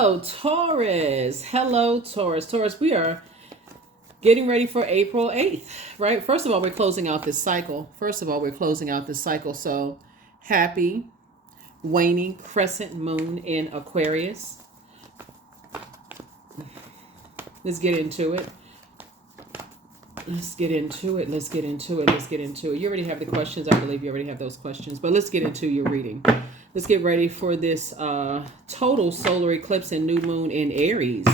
Hello, Taurus. Hello, Taurus. Taurus, we are getting ready for April 8th, right? First of all, we're closing out this cycle. So happy waning crescent moon in Aquarius. Let's get into it. You already have the questions. I believe you already have those questions. But let's get into your reading. Let's get ready for this total solar eclipse and new moon in Aries.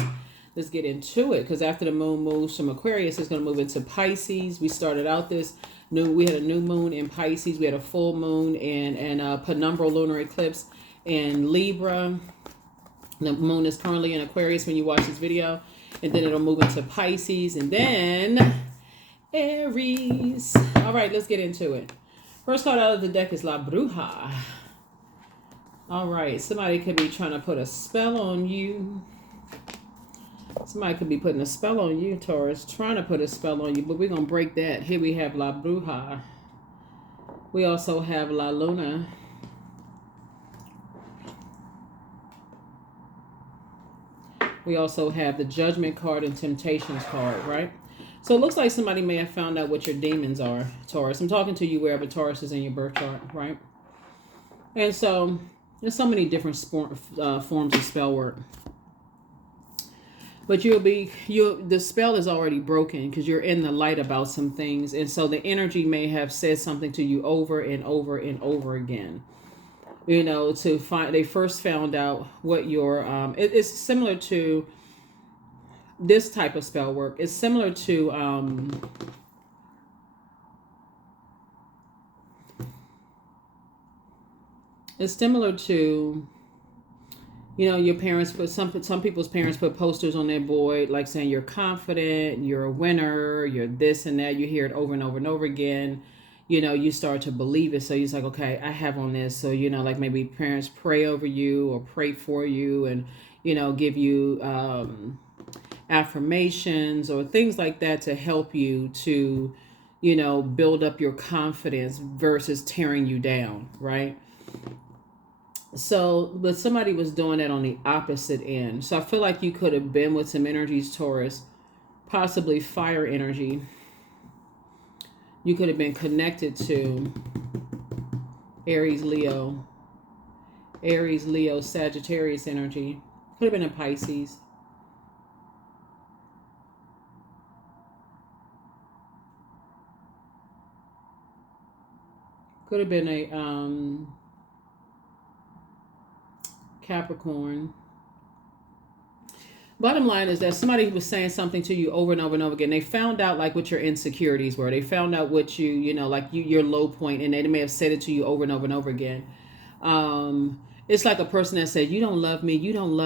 Let's get into it, because after the moon moves from Aquarius, it's going to move into Pisces. We started out we had a new moon in Pisces. We had a full moon and a penumbral lunar eclipse in Libra. The moon is currently in Aquarius when you watch this video. And then it'll move into Pisces and then Aries. All right, let's get into it. First card out of the deck is La Bruja. All right, somebody could be trying to put a spell on you. Somebody could be putting a spell on you, Taurus, trying to put a spell on you, but we're going to break that. Here we have La Bruja. We also have La Luna. We also have the Judgment card and Temptations card, right? So it looks like somebody may have found out what your demons are, Taurus. I'm talking to you wherever Taurus is in your birth chart, right? And so there's so many different forms of spell work. But the spell is already broken because you're in the light about some things. And so the energy may have said something to you over and over and over again. You know, they first found out what your, it's similar to this type of spell work. It's similar to, you know, your parents put some people's parents put posters on their boy, like saying you're confident, you're a winner, you're this and that. You hear it over and over and over again. You know, you start to believe it. So you're like, okay, I have on this. So, you know, like maybe parents pray over you or pray for you and, you know, give you affirmations or things like that to help you to, you know, build up your confidence versus tearing you down, right? So, but somebody was doing that on the opposite end. So I feel like you could have been with some energies, Taurus, possibly fire energy. You could have been connected to Aries, Leo, Sagittarius energy. Could have been a Pisces. Could have been a Capricorn. Bottom line is that somebody was saying something to you over and over and over again. They found out like what your insecurities were. They found out what you know, like your low point, and they may have said it to you over and over and over again. It's like a person that said, you don't love me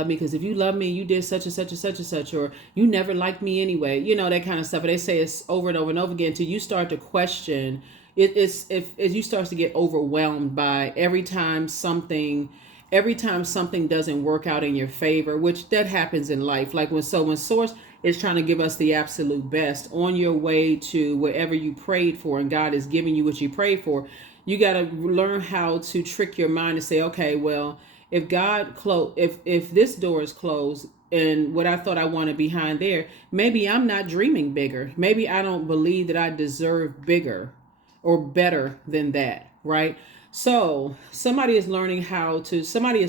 because if you love me, you did such and such and such and such, or you never liked me anyway, you know, that kind of stuff. And they say it's over and over and over again until you start to question it. If you start to get overwhelmed by every time something doesn't work out in your favor, which that happens in life. Like when Source is trying to give us the absolute best on your way to wherever you prayed for, and God is giving you what you prayed for, you got to learn how to trick your mind to say, okay, well, if this door is closed and what I thought I wanted behind there, maybe I'm not dreaming bigger. Maybe I don't believe that I deserve bigger or better than that, right? So somebody is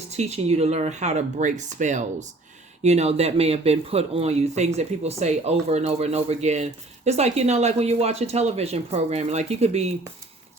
teaching you to learn how to break spells, you know, that may have been put on you, things that people say over and over and over again. It's like, you know, like when you watch a television program, like you could be,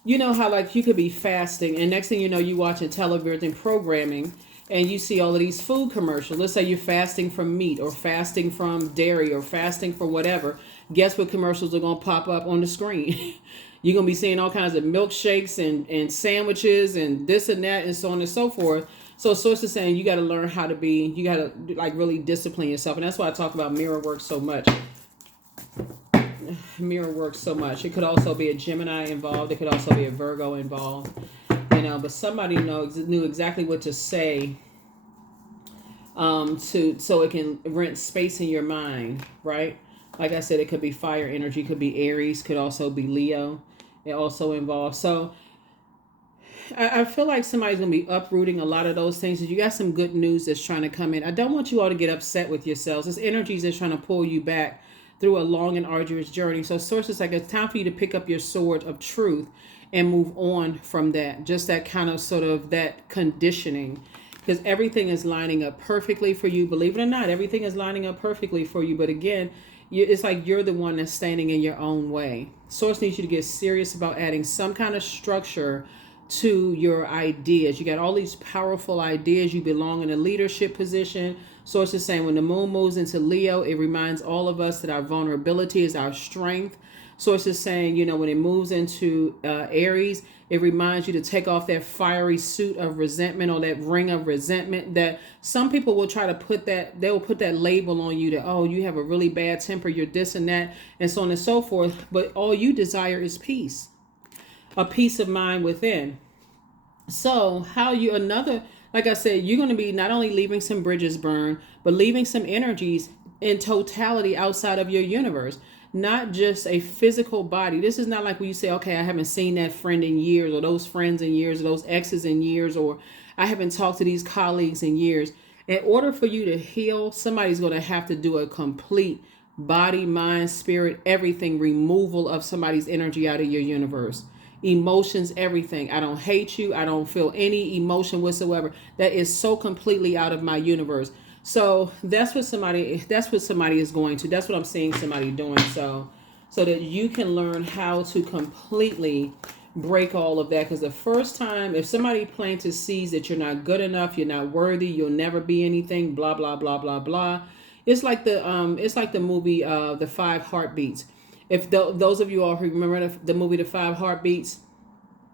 you know how like you could be fasting and next thing you know, you watch a television programming and you see all of these food commercials. Let's say you're fasting from meat or fasting from dairy or fasting for whatever. Guess what commercials are going to pop up on the screen? You're going to be seeing all kinds of milkshakes and sandwiches and this and that and so on and so forth. So Source is saying you got to learn how to you got to like really discipline yourself. And that's why I talk about mirror work so much. It could also be a Gemini involved. It could also be a Virgo involved. You know, but somebody knew exactly what to say so it can rent space in your mind, right? Like I said, it could be fire energy, could be Aries, could also be Leo. It also involves. So I feel like somebody's going to be uprooting a lot of those things. You got some good news that's trying to come in. I don't want you all to get upset with yourselves. It's energies that's trying to pull you back through a long and arduous journey. So sources like, it's time for you to pick up your sword of truth and move on from that. Just that kind of sort of that conditioning, because everything is lining up perfectly for you. Believe it or not, everything is lining up perfectly for you. But again, it's like you're the one that's standing in your own way. Source needs you to get serious about adding some kind of structure to your ideas. You got all these powerful ideas. You belong in a leadership position. Source is saying when the moon moves into Leo, it reminds all of us that our vulnerability is our strength. Source is saying, when it moves into Aries, it reminds you to take off that fiery suit of resentment or that ring of resentment that some people will try to put that, they will put that label on you that, oh, you have a really bad temper, you're this and that, and so on and so forth. But all you desire is peace, a peace of mind within. So like I said, you're going to be not only leaving some bridges burned, but leaving some energies in totality outside of your universe. Not just a physical body. This is not like when you say, okay, I haven't seen that friend in years, or those friends in years, or those exes in years, or I haven't talked to these colleagues in years. In order for you to heal, somebody's going to have to do a complete body, mind, spirit, everything removal of somebody's energy out of your universe. Emotions, everything. I don't hate you. I don't feel any emotion whatsoever. That is so completely out of my universe. So that's what somebody is going to, that's what I'm seeing somebody doing. So that you can learn how to completely break all of that. Because the first time, if somebody planted seeds that you're not good enough, you're not worthy, you'll never be anything, blah, blah, blah, blah, blah. It's like the movie, The Five Heartbeats. If those of you all who remember the movie, The Five Heartbeats,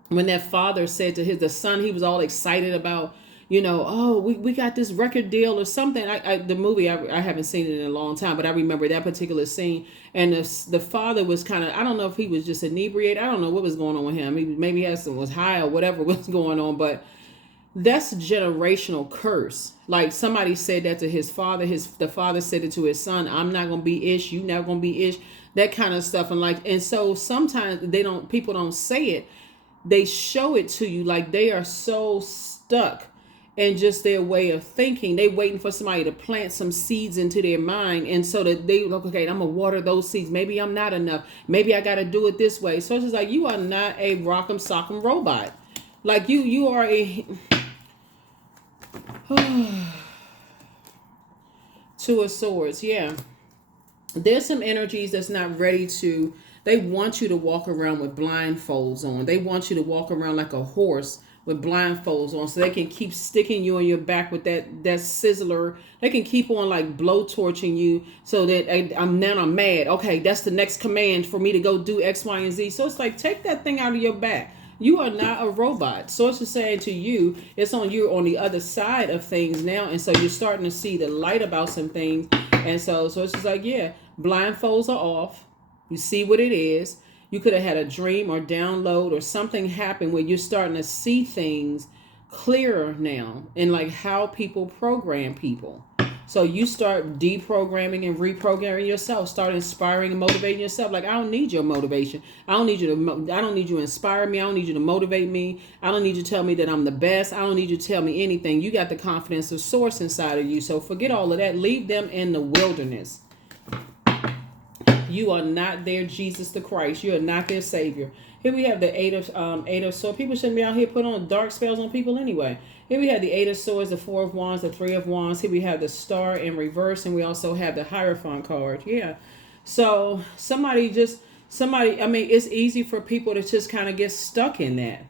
when that father said to the son, he was all excited about, oh, we got this record deal or something. The movie, I haven't seen it in a long time, but I remember that particular scene. And the father was kind of, I don't know if he was just inebriated. I don't know what was going on with him. Maybe he was high or whatever was going on, but that's a generational curse. Like somebody said that to his father. The father said it to his son. I'm not going to be ish. You never going to be ish. That kind of stuff. And so sometimes people don't say it. They show it to you like they are so stuck and just their way of thinking. They waiting for somebody to plant some seeds into their mind, and so that they look, okay, I'm gonna water those seeds. Maybe I'm not enough. Maybe I gotta do it this way. So it's just like, you are not a rock'em sock'em robot. Like you are a Two of Swords. Yeah, there's some energies that's not ready to. They want you to walk around with blindfolds on. They want you to walk around like a horse with blindfolds on, so they can keep sticking you on your back with that sizzler. They can keep on like blowtorching you so that I'm mad. Okay, that's the next command for me to go do X, Y, and Z. So it's like, take that thing out of your back. You are not a robot. So it's just saying to you, it's on you on the other side of things now. And so you're starting to see the light about some things. And so it's just like, yeah, blindfolds are off. You see what it is. You could have had a dream or download or something happen where you're starting to see things clearer now, and like how people program people. So you start deprogramming and reprogramming yourself. Start inspiring and motivating yourself. Like, I don't need your motivation. I don't need you to inspire me. I don't need you to motivate me. I don't need you to tell me that I'm the best. I don't need you to tell me anything. You got the confidence of Source inside of you. So forget all of that. Leave them in the wilderness. You are not their Jesus the Christ. You are not their Savior. Here we have the Eight of Swords. People shouldn't be out here putting on dark spells on people anyway. Here we have the Eight of Swords, the Four of Wands, the Three of Wands. Here we have the Star in reverse, and we also have the Hierophant card. Yeah. So somebody, I mean, it's easy for people to just kind of get stuck in that.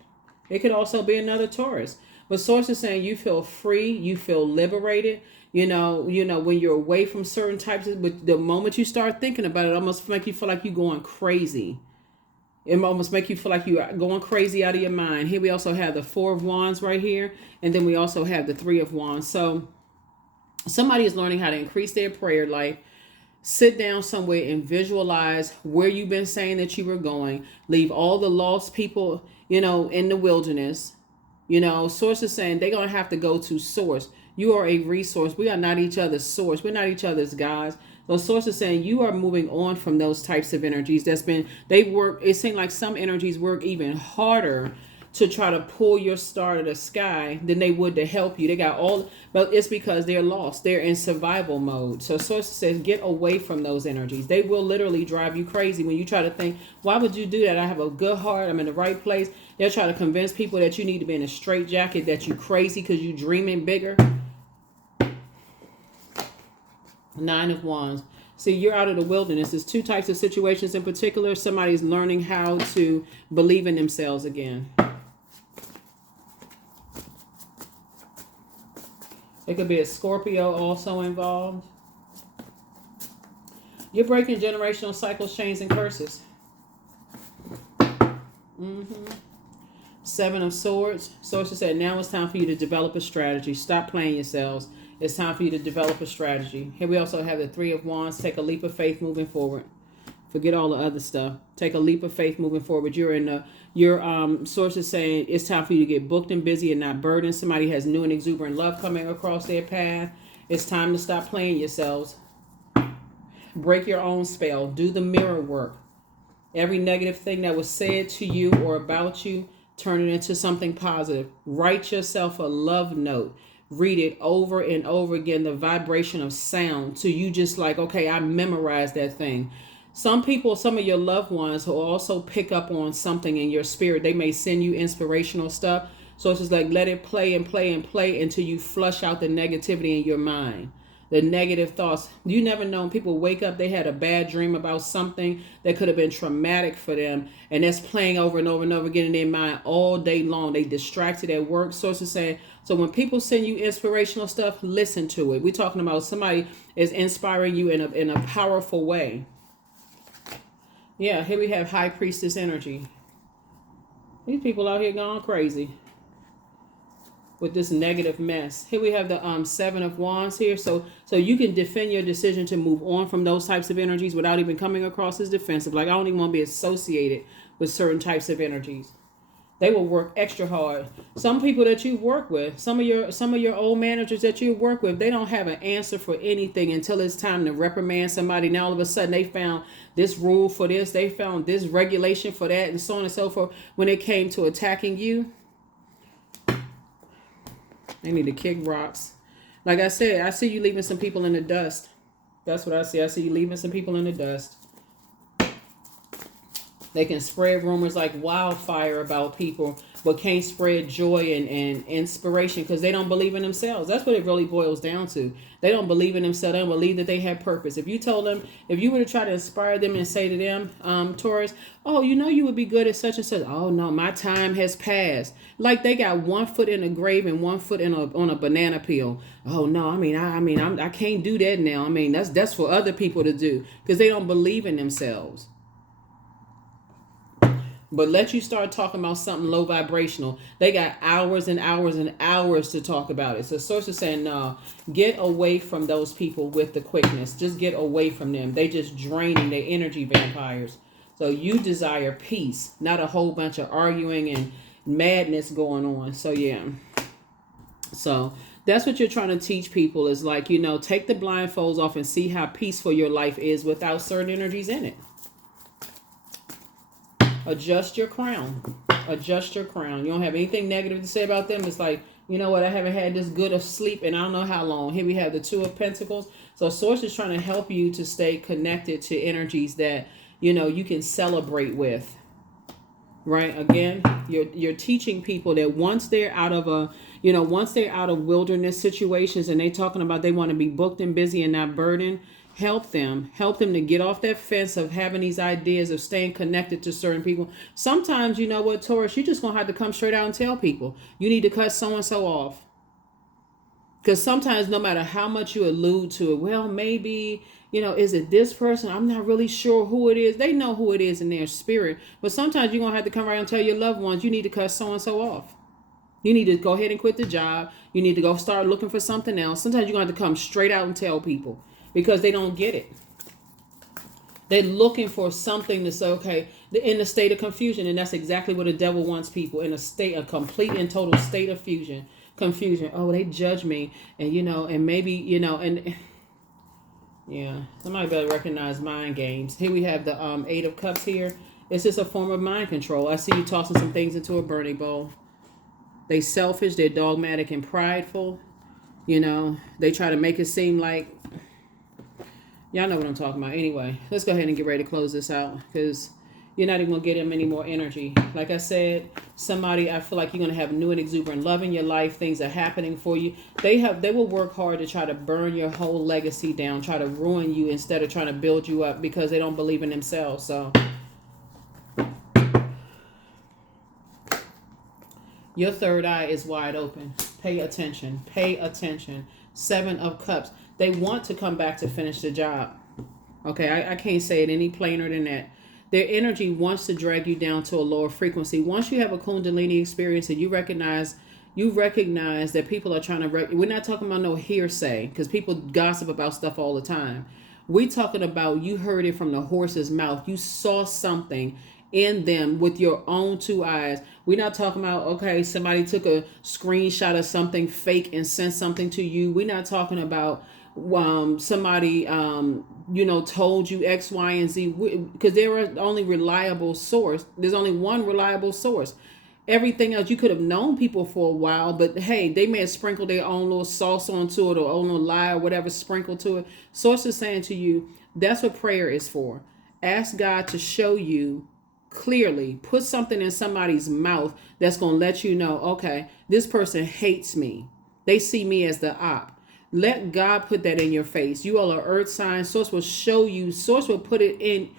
It could also be another Taurus. But Source is saying you feel free, you feel liberated. You know, when you're away from certain types of, but the moment you start thinking about it, almost make you feel like you're going crazy. It almost make you feel like you are going crazy out of your mind. Here we also have the Four of Wands right here. And then we also have the Three of Wands. So somebody is learning how to increase their prayer life. Sit down somewhere and visualize where you've been saying that you were going. Leave all the lost people, in the wilderness. Source is saying they're going to have to go to Source. You are a resource. We are not each other's source. We're not each other's gods. The Source is saying you are moving on from those types of energies. It seems like some energies work even harder to try to pull your star to the sky than they would to help you. They got all, but it's because they're lost. They're in survival mode. So Source says, get away from those energies. They will literally drive you crazy when you try to think, why would you do that? I have a good heart. I'm in the right place. They'll try to convince people that you need to be in a straitjacket, that you crazy because you dreaming bigger. Nine of Wands. See, you're out of the wilderness. There's two types of situations in particular. Somebody's learning how to believe in themselves again. It could be a Scorpio also involved. You're breaking generational cycles, chains, and curses. Seven of Swords. Sources said, now it's time for you to develop a strategy. Stop playing yourselves. It's time for you to develop a strategy. Here we also have the Three of Wands. Take a leap of faith moving forward. Forget all the other stuff. Take a leap of faith moving forward. You're in your sources saying it's time for you to get booked and busy and not burdened. Somebody has new and exuberant love coming across their path. It's time to stop playing yourselves. Break your own spell. Do the mirror work. Every negative thing that was said to you or about you, turn it into something positive. Write yourself a love note. Read it over and over again, the vibration of sound, till you just like, okay, I memorized that thing. Some people, some of your loved ones will also pick up on something in your spirit. They may send you inspirational stuff. So it's just like, let it play and play and play until you flush out the negativity in your mind. The negative thoughts. You never know. People wake up, they had a bad dream about something that could have been traumatic for them. And that's playing over and over and over again in their mind all day long. They distracted at work. Sources saying, so when people send you inspirational stuff, listen to it. We're talking about somebody is inspiring you in a powerful way. Yeah, here we have High Priestess energy. These people out here going crazy with this negative mess. Here we have the Seven of Wands here. So you can defend your decision to move on from those types of energies without even coming across as defensive. Like, I don't even want to be associated with certain types of energies. They will work extra hard. Some people that you work with, some of your old managers that you work with, they don't have an answer for anything until it's time to reprimand somebody. Now all of a sudden they found this rule for this, they found this regulation for that, and so on and so forth. When it came to attacking you, they need to kick rocks. Like I said, I see you leaving some people in the dust. That's what I see. I see you leaving some people in the dust. They can spread rumors like wildfire about people, but can't spread joy and inspiration because they don't believe in themselves. That's what it really boils down to. They don't believe in themselves. They don't believe that they have purpose. If you told them, if you were to try to inspire them and say to them, Taurus, oh, you know you would be good at such and such. Oh, no, my time has passed. Like they got one foot in the grave and one foot on a banana peel. Oh, no, I can't do that now. I mean, that's for other people to do because they don't believe in themselves. But let you start talking about something low vibrational. They got hours and hours and hours to talk about it. So source is saying, no, get away from those people with the quickness. Just get away from them. They just draining their energy vampires. So you desire peace, not a whole bunch of arguing and madness going on. So yeah. So that's what you're trying to teach people is like, take the blindfolds off and see how peaceful your life is without certain energies in it. Adjust your crown. Adjust your crown. You don't have anything negative to say about them. It's like, you know what? I haven't had this good of sleep and I don't know how long. Here we have the Two of Pentacles. So Source is trying to help you to stay connected to energies that, you can celebrate with. Right? Again, you're teaching people that once they're out of once they're out of wilderness situations and they talking about they want to be booked and busy and not burdened, help them to get off that fence of having these ideas of staying connected to certain people. Sometimes, you know what, Taurus, you just gonna have to come straight out and tell people you need to cut so-and-so off. Because sometimes no matter how much you allude to it, well, maybe, is it this person? I'm not really sure who it is. They know who it is in their spirit. But sometimes you're gonna have to come right and tell your loved ones you need to cut so-and-so off. You need to go ahead and quit the job. You need to go start looking for something else. Sometimes you're gonna have to come straight out and tell people. Because they don't get it. They're looking for something to say, okay, they're in a state of confusion. And that's exactly what the devil wants people, in a complete and total state of confusion. Oh, they judge me. And, and maybe, and yeah, somebody better recognize mind games. Here we have the 8 of Cups here. It's just a form of mind control. I see you tossing some things into a burning bowl. They selfish, they're dogmatic and prideful. You know, they try to make it seem like, y'all know what I'm talking about. Anyway, let's go ahead and get ready to close this out, because you're not even going to get them any more energy. Like I said, somebody, I feel like you're going to have new and exuberant love in your life. Things are happening for you. They will work hard to try to burn your whole legacy down, try to ruin you instead of trying to build you up, because they don't believe in themselves. So your third eye is wide open. Pay attention. Pay attention. 7 of Cups. They want to come back to finish the job. Okay, I can't say it any plainer than that. Their energy wants to drag you down to a lower frequency. Once you have a Kundalini experience and you recognize that people are trying to, we're not talking about no hearsay, because people gossip about stuff all the time. We're talking about, you heard it from the horse's mouth. You saw something in them with your own 2 eyes. We're not talking about, okay, somebody took a screenshot of something fake and sent something to you. We're not talking about somebody told you X, Y, and Z, because there are only reliable source. There's only one reliable source. Everything else, you could have known people for a while, but hey, they may have sprinkled their own little sauce onto it, or own little lie or whatever sprinkled to it. Source is saying to you, that's what prayer is for. Ask God to show you clearly, put something in somebody's mouth that's going to let you know, okay, this person hates me. They see me as the op. Let God put that in your face. You all are earth signs. Source will show you. Source will put it in.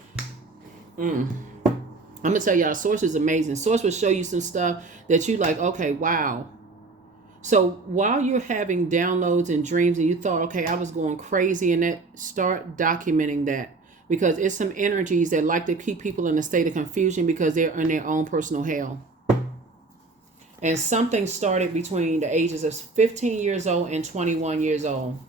I'm going to tell y'all, Source is amazing. Source will show you some stuff that you like, okay, wow. So while you're having downloads and dreams and you thought, okay, I was going crazy, and that, start documenting that. Because it's some energies that like to keep people in a state of confusion because they're in their own personal hell. And something started between the ages of 15 years old and 21 years old.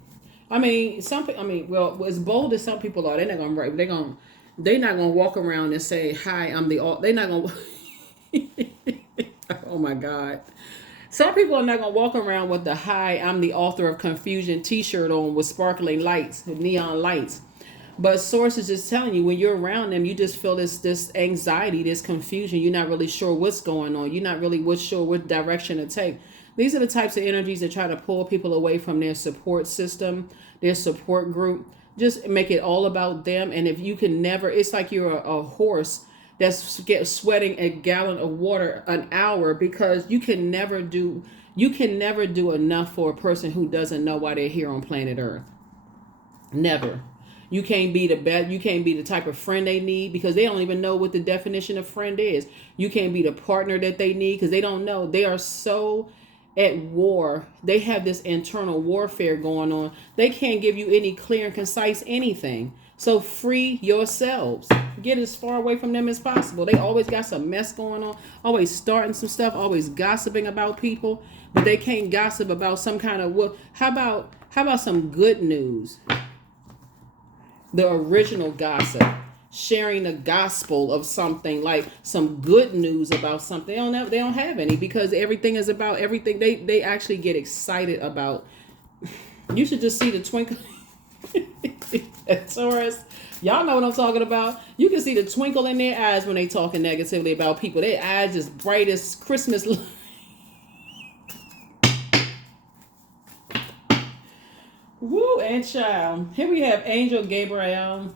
Well, as bold as some people are, they're not gonna walk around and say, "Hi, I'm the." They're not gonna. Oh my God. Some people are not gonna walk around with the "Hi, I'm the author of confusion" T-shirt on with sparkling lights, neon lights. But Source is just telling you, when you're around them, you just feel this anxiety, this confusion. You're not really sure what's going on. You're not really sure what direction to take. These are the types of energies that try to pull people away from their support system, their support group. Just make it all about them. And if you can never, it's like you're a horse that's sweating a gallon of water an hour, because you can never do enough for a person who doesn't know why they're here on planet Earth. Never. You can't be the type of friend they need, because they don't even know what the definition of friend is. You can't be the partner that they need, because they don't know. They are so at war. They have this internal warfare going on. They can't give you any clear and concise anything. So free yourselves. Get as far away from them as possible. They always got some mess going on, always starting some stuff, always gossiping about people, but they can't gossip about some kind of, how about some good news? The original gossip, sharing the gospel of something, like some good news about something. They don't have any, because everything is about everything. They actually get excited about. You should just see the twinkle. Taurus, y'all know what I'm talking about. You can see the twinkle in their eyes when they talking negatively about people. Their eyes just bright as Christmas. Woo, and child. Here we have Angel Gabriel,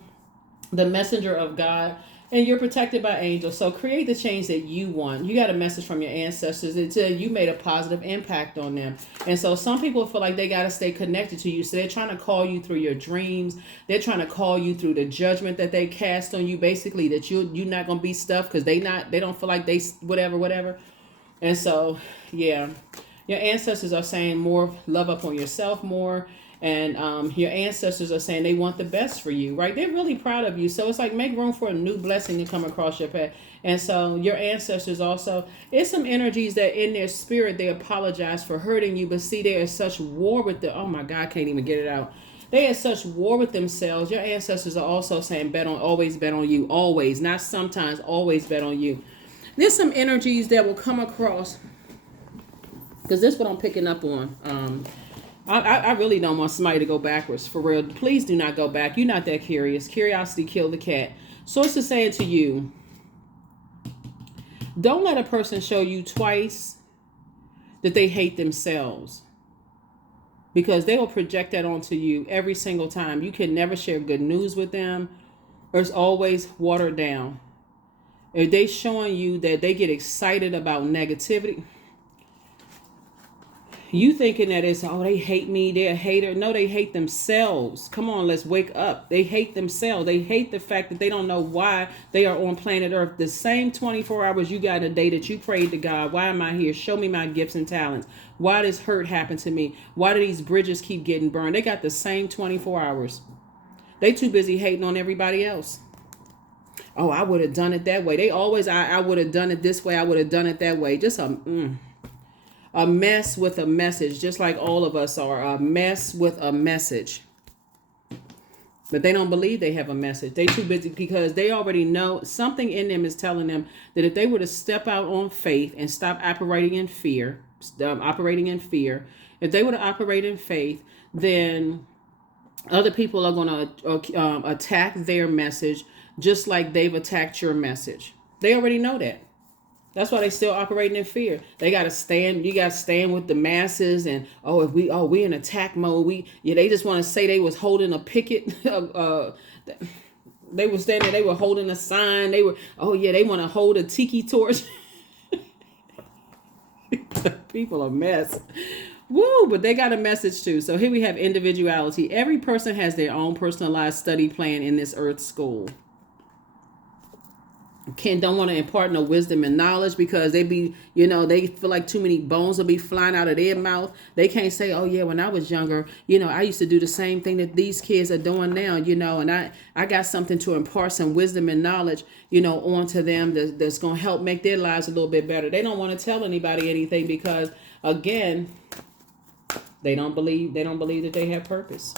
the messenger of God, and you're protected by angels. So create the change that you want. You got a message from your ancestors that tell you made a positive impact on them. And so some people feel like they got to stay connected to you. So they're trying to call you through your dreams. They're trying to call you through the judgment that they cast on you, basically, that you're not going to be stuff, because they don't feel like they whatever. And so, yeah, your ancestors are saying more, love up on yourself more. And your ancestors are saying they want the best for you, right? They're really proud of you. So it's like, make room for a new blessing to come across your path. And so your ancestors also, it's some energies that in their spirit, they apologize for hurting you. But see, they are such war with oh my God, I can't even get it out. They are such war with themselves. Your ancestors are also saying, always bet on you. Always, not sometimes, always bet on you. There's some energies that will come across, because this is what I'm picking up on. I really don't want somebody to go backwards, for real. Please do not go back. You're not that curious. Curiosity killed the cat. Source is saying to you, Don't let a person show you twice that they hate themselves, because they will project that onto you every single time. You can never share good news with them, or it's always watered down. If they showing you that they get excited about negativity, you thinking that it's, oh, they hate me, they're a hater. No, they hate themselves. Come on, let's wake up. They hate themselves. They hate the fact that they don't know why they are on planet Earth. The same 24 hours you got in a day that you prayed to God. Why am I here? Show me my gifts and talents. Why does hurt happen to me? Why do these bridges keep getting burned? They got the same 24 hours. They too busy hating on everybody else. Oh, I would have done it that way. They always, I would have done it this way. I would have done it that way. Just a mess with a message, just like all of us are a mess with a message. But they don't believe they have a message. They too busy, because they already know something in them is telling them that if they were to step out on faith and stop operating in fear, if they were to operate in faith, then other people are going to attack their message just like they've attacked your message. They already know that. That's why they still operating in fear. They got to stand. You got to stand with the masses. And we in attack mode. They just want to say they was holding a picket. They were standing. They were holding a sign. They want to hold a tiki torch. People are a mess. Woo! But they got a message too. So here we have individuality. Every person has their own personalized study plan in this Earth school. Don't want to impart no wisdom and knowledge, because they feel like too many bones will be flying out of their mouth. They can't say, oh yeah, when I was younger, I used to do the same thing that these kids are doing now, and I got something to impart some wisdom and knowledge, onto them that's going to help make their lives a little bit better. They don't want to tell anybody anything, because again, they don't believe that they have purpose.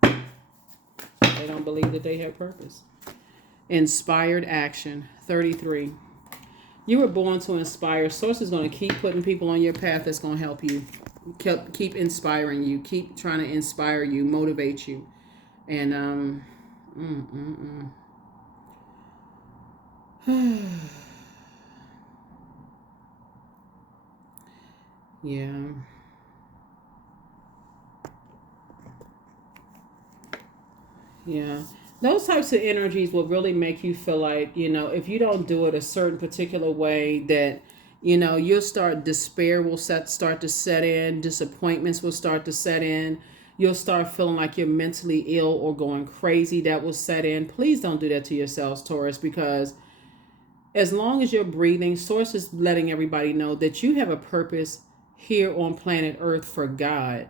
They don't believe that they have purpose. Inspired action. 33. You were born to inspire. Source is going to keep putting people on your path that's going to help you. Keep inspiring you. Keep trying to inspire you, motivate you. And yeah. Yeah. Those types of energies will really make you feel like, if you don't do it a certain particular way, that, you'll start, despair will start to set in, disappointments will start to set in. You'll start feeling like you're mentally ill or going crazy. That will set in. Please don't do that to yourselves, Taurus, because as long as you're breathing, Source is letting everybody know that you have a purpose here on planet Earth for God.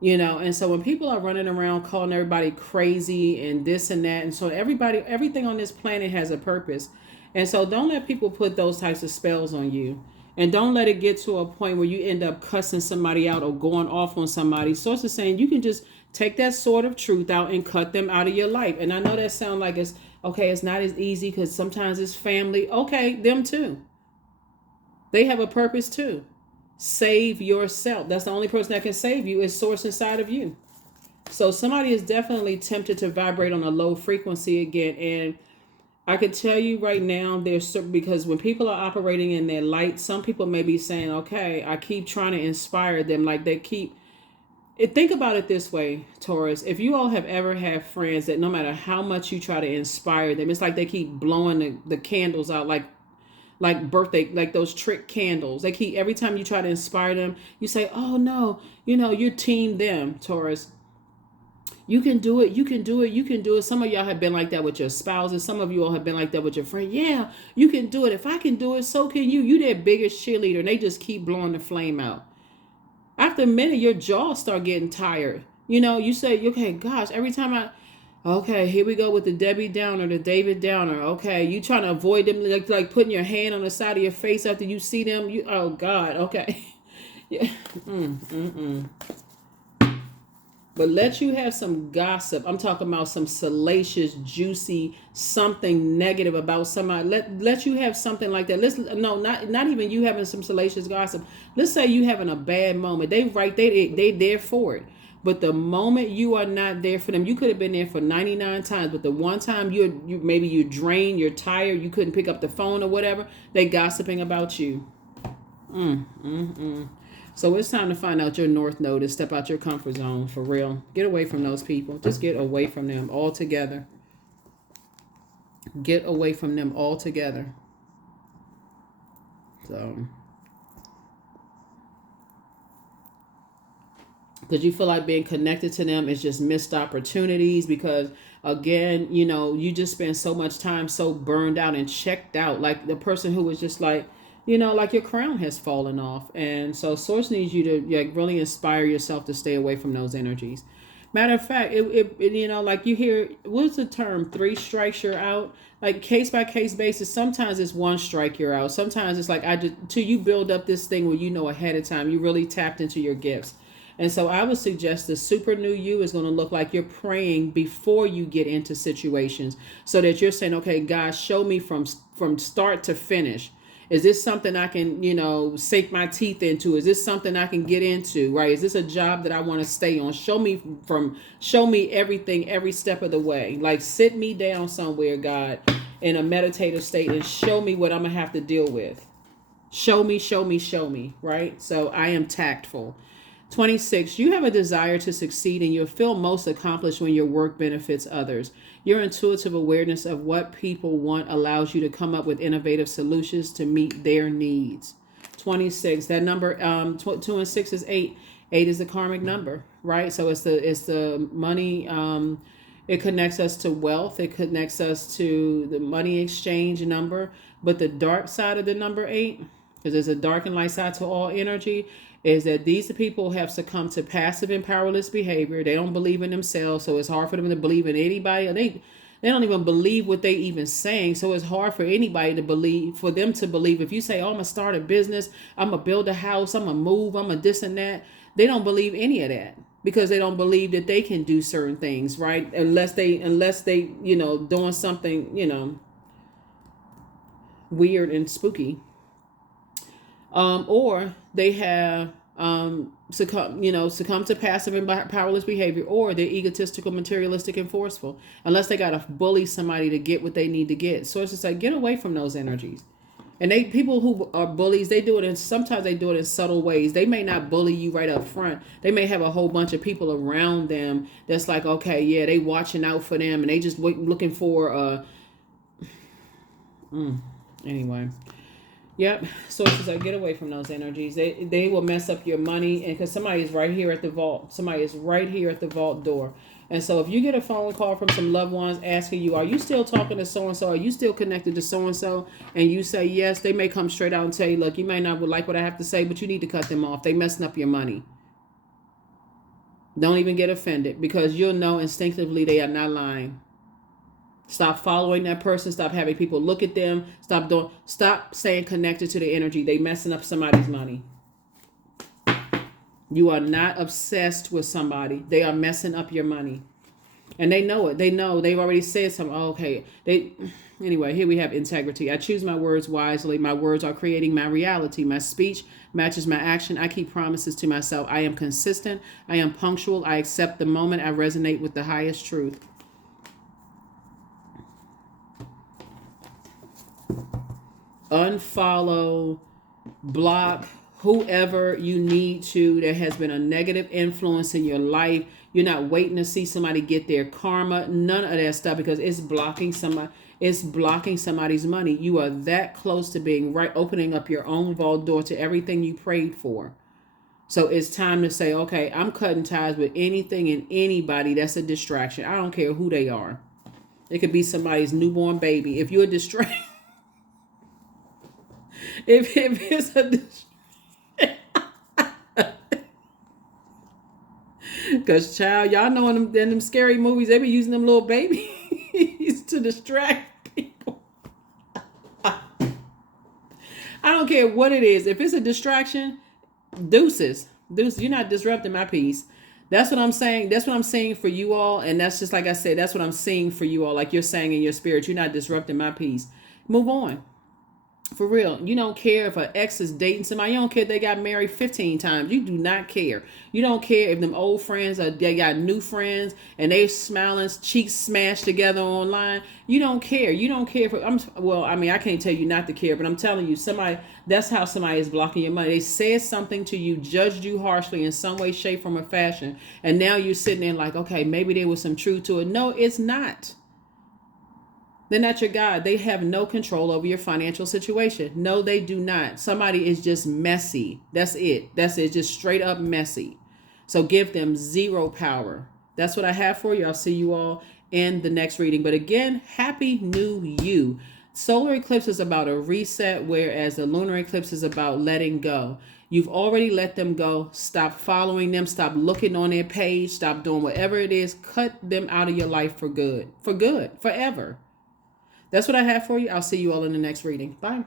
And so when people are running around calling everybody crazy and this and that, and so everything on this planet has a purpose. And so don't let people put those types of spells on you. And don't let it get to a point where you end up cussing somebody out or going off on somebody. Source is saying you can just take that sword of truth out and cut them out of your life. And I know that sounds like it's not as easy, because sometimes it's family. Okay, them too. They have a purpose too. Save yourself. That's the only person that can save you, is Source inside of you. So somebody is definitely tempted to vibrate on a low frequency again. And I could tell you right now, because when people are operating in their light, some people may be saying, okay, I keep trying to inspire them. Like think about it this way, Taurus. If you all have ever had friends that no matter how much you try to inspire them, it's like they keep blowing the candles out like birthday, like those trick candles. They keep, every time you try to inspire them, you say, oh no, you team them, Taurus. You can do it. You can do it. You can do it. Some of y'all have been like that with your spouses. Some of you all have been like that with your friend. Yeah, you can do it. If I can do it, so can you. You their biggest cheerleader, and they just keep blowing the flame out. After a minute, your jaw start getting tired. You say, okay, gosh, every time okay, here we go with the Debbie Downer, the David Downer. Okay, you trying to avoid them, like putting your hand on the side of your face after you see them. Oh God, okay. Yeah. But let you have some gossip. I'm talking about some salacious, juicy, something negative about somebody. Let you have something like that. Not even you having some salacious gossip. Let's say you having a bad moment. They there for it. But the moment you are not there for them, you could have been there for 99 times, but the one time you maybe you drained, you're tired, you couldn't pick up the phone or whatever, they gossiping about you. So it's time to find out your north node and step out your comfort zone for real. Get away from those people. Just get away from them altogether. Get away from them altogether. So, because you feel like being connected to them is just missed opportunities, because again, you know, you just spend so much time so burned out and checked out, like the person who was just like, you know, like your crown has fallen off. And so source needs you to like really inspire yourself to stay away from those energies. Matter of fact, it you know, like you hear, what's the term? 3 strikes, you're out. Like case by case basis. Sometimes it's 1 strike, you're out. Sometimes it's like, till you build up this thing where you know ahead of time, you really tapped into your gifts. And so I would suggest the super new you is going to look like you're praying before you get into situations, so that you're saying, okay, God, show me from start to finish. Is this something I can, you know, sink my teeth into? Is this something I can get into, right? Is this a job that I want to stay on? Show me everything, every step of the way. Like sit me down somewhere, God, in a meditative state and show me what I'm going to have to deal with. Show me, right? So I am tactful. 26, you have a desire to succeed and you'll feel most accomplished when your work benefits others. Your intuitive awareness of what people want allows you to come up with innovative solutions to meet their needs. 26, that number, 2 and 6 is 8. 8 is the karmic number, right? So it's the money. It connects us to wealth. It connects us to the money exchange number. But the dark side of the number 8, because there's a dark and light side to all energy, is that these people have succumbed to passive and powerless behavior. They don't believe in themselves, so it's hard for them to believe in anybody. They don't even believe what they even saying, so it's hard for anybody to believe, for them to believe. If you say, oh, I'm going to start a business, I'm going to build a house, I'm going to move, I'm going to this and that, they don't believe any of that, because they don't believe that they can do certain things, right? Unless they, you know, doing something, you know, weird and spooky. Or they have succumb to passive and powerless behavior, or they're egotistical, materialistic, and forceful, unless they got to bully somebody to get what they need to get. So it's just like, get away from those energies. And people who are bullies, sometimes they do it in subtle ways. They may not bully you right up front. They may have a whole bunch of people around them that's like, okay, yeah, they watching out for them, and they just looking for anyway. Yep. So it's just like, get away from those energies. They will mess up your money, and because somebody is right here at the vault. Somebody is right here at the vault door. And so if you get a phone call from some loved ones asking you, are you still talking to so-and-so? Are you still connected to so-and-so? And you say yes, they may come straight out and tell you, look, you may not like what I have to say, but you need to cut them off. They messing up your money. Don't even get offended, because you'll know instinctively they are not lying. Stop following that person. Stop having people look at them. Stop staying connected to the energy. They messing up somebody's money. You are not obsessed with somebody. They are messing up your money. And they know it. They know. They've already said something. Oh, okay. Anyway, here we have integrity. I choose my words wisely. My words are creating my reality. My speech matches my action. I keep promises to myself. I am consistent. I am punctual. I accept the moment. I resonate with the highest truth. Unfollow, block whoever you need to that has been a negative influence in your life. You're not waiting to see somebody get their karma, none of that stuff, because it's blocking somebody. It's blocking somebody's money. You are that close to being right, opening up your own vault door to everything you prayed for. So it's time to say, okay, I'm cutting ties with anything and anybody that's a distraction. I don't care who they are. It could be somebody's newborn baby. If you're a distraction, if it's a because child, y'all know in them scary movies, they be using them little babies to distract people. I don't care what it is. If it's a distraction, deuces, you're not disrupting my peace. That's what I'm saying. That's what I'm saying for you all. And that's just like I said, that's what I'm seeing for you all. Like you're saying in your spirit, you're not disrupting my peace. Move on. For real, you don't care if an ex is dating somebody. You don't care if they got married 15 times. You do not care. You don't care if them old friends are they got new friends and they smiling, cheeks smashed together online. You don't care. You don't care if well, I mean, I can't tell you not to care, but I'm telling you, somebody that's how somebody is blocking your money. They said something to you, judged you harshly in some way, shape, form, or fashion, and now you're sitting there like, okay, maybe there was some truth to it. No, it's not. They're not your God. They have no control over your financial situation. No, they do not. Somebody is just messy. That's it. That's it. Just straight up messy. So give them zero power. That's what I have for you. I'll see you all in the next reading. But again, happy new you. Solar eclipse is about a reset, whereas the lunar eclipse is about letting go. You've already let them go. Stop following them. Stop looking on their page. Stop doing whatever it is. Cut them out of your life for good. For good. Forever. That's what I have for you. I'll see you all in the next reading. Bye.